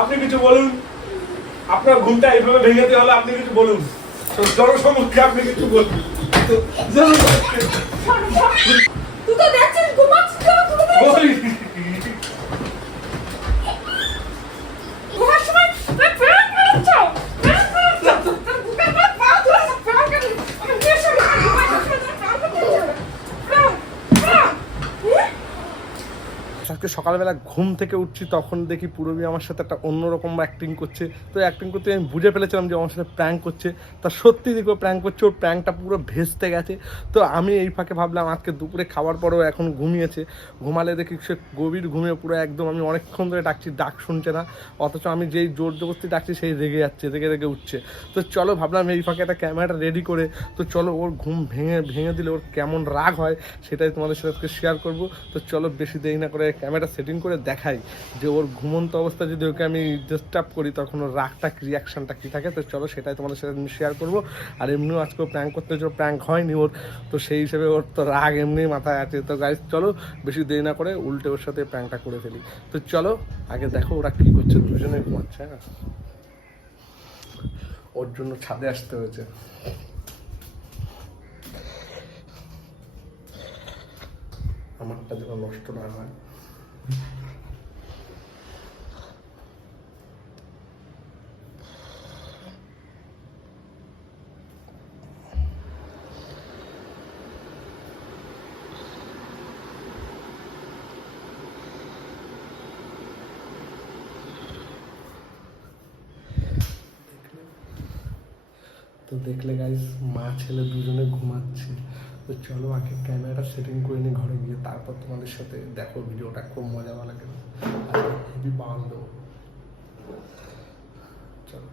আপনি কিছু বলুন। আপনার ঘুমটা এইভাবে ভেঙে হলে আপনি কিছু বলুন। জনসমক্ষে আপনি কিছু বলুন। জনসমক্ষে তুই তো দেখছিস ঘুমাচ্ছিস কেন তুমি তো ওই, ঘুমার সময় তুই প্রেম মেরেছ প্রেম মেরেছ তোর বুকের পর পা ধরে না প্রেম করে আমি বিয়ে শুরু করি ঘুমাই আসলে তোর প্রেম মেরেছ প্রেম প্রেম আজকে সকালবেলা ঘুম থেকে উঠছি, তখন দেখি পূরবী আমার সাথে একটা অন্যরকম অ্যাক্টিং করছে। তো অ্যাক্টিং করতে আমি বুঝে ফেলেছিলাম যে আমার সাথে প্র্যাঙ্ক করছে। তা সত্যি দেখো প্র্যাঙ্ক করছে, ওর প্র্যাঙ্কটা পুরো ভেস্তে গেছে। তো আমি এই ফাঁকে ভাবলাম, আজকে দুপুরে খাওয়ার পরেও এখন ঘুমিয়েছে। ঘুমালে দেখি সে গভীর ঘুমিয়ে পুরো একদম আমি অনেকক্ষণ ধরে ডাকছি, ডাক শুনছে না। অথচ আমি যেই জোর জবরদস্তি ডাকছি, সেই রেগে যাচ্ছে, রেগে রেগে উঠছে। তো চলো ভাবলাম এই ফাঁকে একটা ক্যামেরাটা রেডি করে, তো চলো ওর ঘুম ভেঙে ভেঙে দিলে ওর কেমন রাগ হয়, সেটাই তোমাদের সাথে আজকে শেয়ার করব। তো চলো বেশি দেরি না করে ক্যামেরা সেটিং করে দেখাই যে ওর ঘুমন্ত অবস্থা যদি ওকে আমি ডিস্টার্ব করি, তখন ওর রাগটা রিয়াকশনটা কী থাকে? তো চলো সেটাই তোমাদের সাথে আমি শেয়ার করব। আর এমনিও আজকেও প্র্যাঙ্ক করতে হচ্ছে প্র্যাঙ্ক হয়নি ওর। তো সেই হিসেবে ওর তো রাগ এমনি মাথায় আছে। তো গাইজ চলো বেশি দেরি না করে উল্টে ওর সাথে প্র্যাঙ্কটা করে ফেলি। তো চলো, আগে দেখো ওরা কী করছে, দুজনে ঘুমাচ্ছে হ্যাঁ? ওর জন্য ছাদে আসতে হয়েছে। আমারটা যেন নষ্ট না হয়। তো দেখলে গাইস মা ছেলে দুজনে ঘুমাচ্ছে তো চলো, আগে ক্যামেরাটা সেটিং করে নিই, ঘরে গিয়ে তারপর তোমাদের সাথে দেখো ভিডিওটা খুব মজা ভালো লাগে হেভি চলো।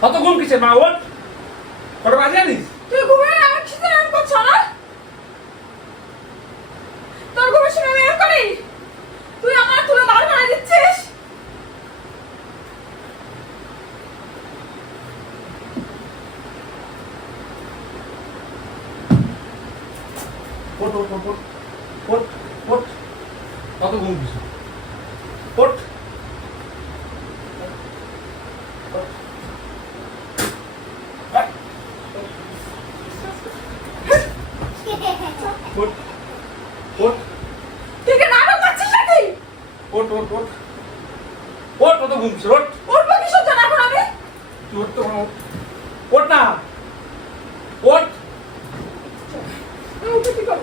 কত ঘুম কিসের মা ওঠ? কটা বাজে তুই ঘুমিয়ে আমার সাথে এরকম করছ না তোর ঘুমের সময় আমি এরকম করি তুই আমার তুলে দাঁড় বানিয়ে দিচ্ছিস ওঠ ওঠ ওঠ কত ঘুম কিসের ওঠ ওঠ ওঠ তুই কি নাটক করছিস নাকি? কত কিসের ওঠ উঠবো কিসের জন্য এখন আমি? ওঠ তো। ওঠ না ওঠ আমি উঠে কি করব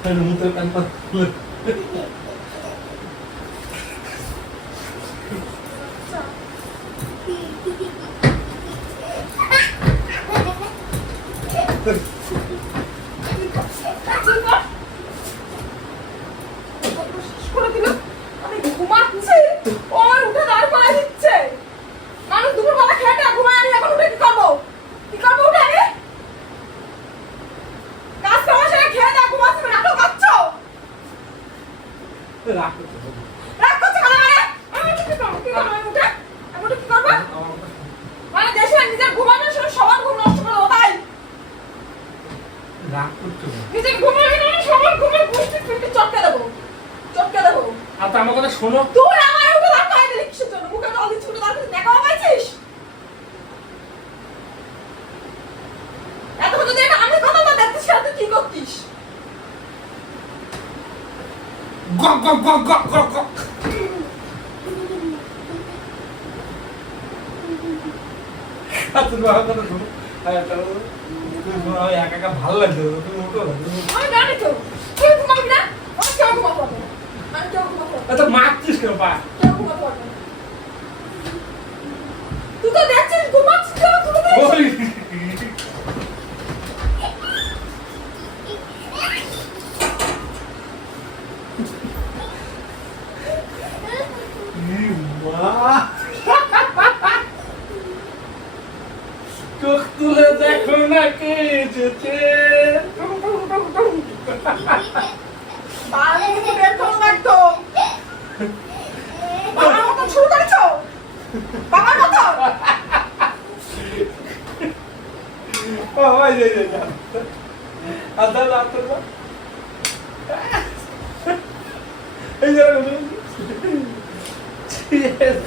Anong tripan pa? নিজে ঘুমাবি না সবার ঘুমে পুষ্টি পুষ্টি চটকে দেবো। চটকে দেবো। আর তো আমার কথা শোনো। তুই আমার উঠে দাঁড় করে দিলি কিসের জন্য? মুখে জল দিচ্ছি উঠে দাঁড় করে দেখা পাইছিস? এত যদি আমি কথা না দেখতিস না তুই কি করতিস? গক গক গক গক গক গক আর তোর বাবা কথা শোনো। হ্যাঁ ভালো লাগছে। আমি জানি তো। তুই ঘুমাবি না? আমি কেউ ঘুমাবো না আমি কেউ ঘুমাবো পারব না মারছিস কেন পা কেউ ঘুমাবো পারব না তুই তো দেখছিস ঘুমাচ্ছিস কেউ তুই তো দেখছিস ওই ই মা চোখ তুলে দেখো না কে এসেছে বাড়ি থেকে বের করে রাখতো বাবার মতো শুরু করেছ? বাবার মতো? ও ভাই যাই যাই আদা লাগ এই যে Yes.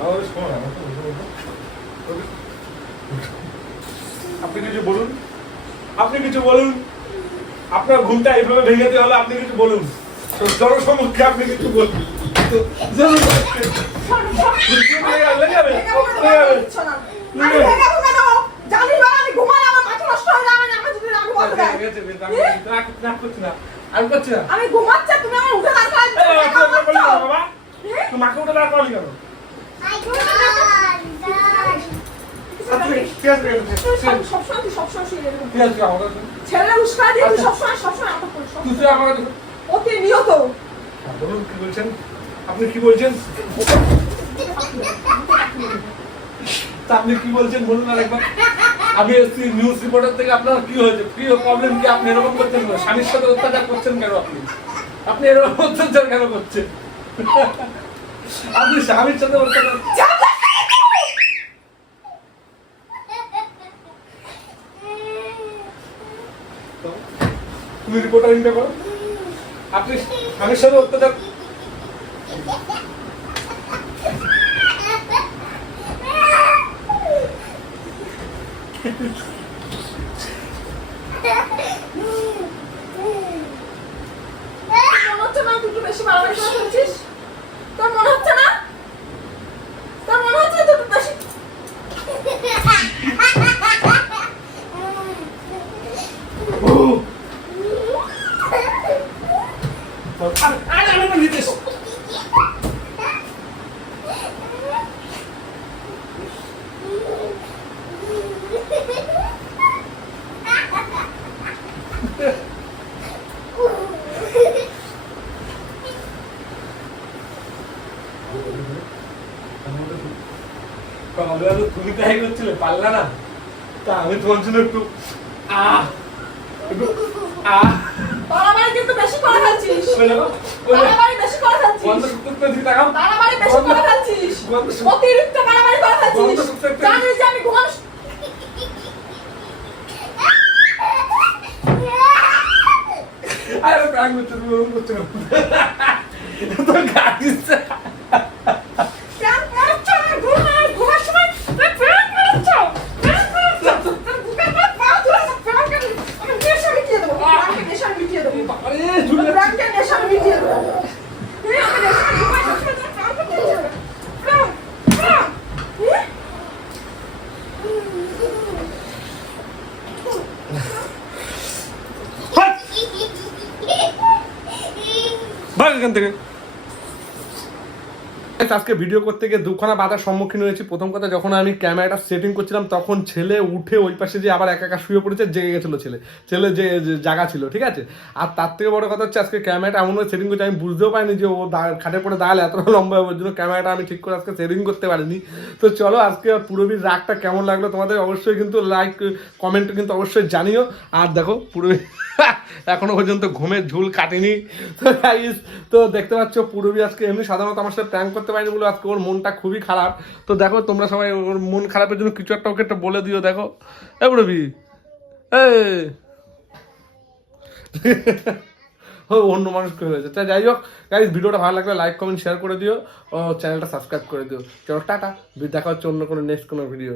আমার শোনো না, ওঠো, ওঠো, ওঠো। ওঠো। আপনি কিছু বলুন আপনি কিছু বলুন আপনার ঘুমটা এইভাবে ভেঙে হলে আপনি কিছু বলুন। জনসমক্ষে আপনি কিছু বলুন। আমি ঘুমাচ্ছে তুমি আমার উঠে দাঁড় করাই এই, আপনি কি বলছেন? আপনি কি বলছেন বলুন আরেকবার আমি এসছি নিউজ রিপোর্টার থেকে আপনার কি হয়েছে কি প্রবলেম কি আপনি এরকম করছেন স্বামীর সাথে অত্যাচার করছেন কেন আপনি আপনি এরকম অত্যাচার কেন করছেন আপনি স্বামীর সাথে অত্যাচার তুমি রিপোর্টারিংটা করো। আপনি স্বামীর সাথে অত্যাচার বেশি মারামারি তোর মনে হচ্ছে না তোর মনে হচ্ছে তুই একটু বেশি আরে আরে আরে নিতেশ তুমি তাই করছিলে পারলা না? তা আমি তোমার জন্য একটু আহ একটু আহ বাড়াবাড়ি কিন্তু বেশি করে ফেলছিস ওই দেখো ওই দেখো বাড়াবাড়ি বেশি করে বন্ধ ফেলছিস করতে দিকে তাকাও। বাড়াবাড়ি বেশি করে ফেলছিস অতিরিক্ত বাড়াবাড়ি করে ফেলছিস জানিস যে আমি ঘুমাস আরে প্রাণ করতে? তো গাড়িছে প্রাণ মারছ ঘুমাস ঘুমার সময় তুই প্রাণ মারছ প্রাণ মারছ তোর বুকের পর পা ধরে প্রাণ কেটে আমি নেশা মিটিয়ে দেবো প্রাণকে নেশা মিটিয়ে দেবো আরে ঝুলে প্রাণকে নেশা মিটিয়ে দেবো এই আমি নেশা ঘুমাই সবসময় তোর প্রাণকে মিটিয়ে দেবো প্রাণ প্রাণ হুম? ভাগ এখান থেকে। আজকে ভিডিও করতে গিয়ে দুখানা বাধার সম্মুখীন হয়েছি। প্রথম কথা, যখন আমি ক্যামেরাটা সেটিং করছিলাম, তখন ছেলে উঠে ওই পাশে যে আবার একা একা শুয়ে পড়েছে, জেগে গেছিল ছেলে। ছেলে যে জায়গা ছিল, ঠিক আছে? আর তার থেকে বড় কথা হচ্ছে, আজকে ক্যামেরাটা এমনভাবে সেটিং করছি, আমি বুঝতেও পারিনি যে ও খাটের পরে দাঁড়ালে এতটা লম্বা হবে জন্য ক্যামেরাটা আমি ঠিক করে আজকে সেটিং করতে পারিনি। তো চলো, আজকে পুরবীর রাগটা কেমন লাগল তোমাদের অবশ্যই কিন্তু লাইক কমেন্ট কিন্তু অবশ্যই জানিও। আর দেখো পুরবী এখনও পর্যন্ত ঘুমের ঝুল কাটেনি। তো তো দেখতে পাচ্ছ পুরবী আজকে এমনি সাধারণত আমার সাথে প্র্যাঙ্ক করতে পারিনি বলে আজকে ওর মনটা খুবই খারাপ। তো দেখো, তোমরা সবাই ওর মন খারাপের জন্য কিছু একটা ওকে একটা বলে দিও, দেখো। এ রবি এ অন্য মানুষকে হয়েছে তাই যাই হোক গাইজ ভিডিওটা ভালো লাগলে লাইক কমেন্ট শেয়ার করে দিও। ও চ্যানেলটা সাবস্ক্রাইব করে দিও। চলো, টাটা। দেখা হচ্ছে অন্য কোনো নেক্সট কোনো ভিডিও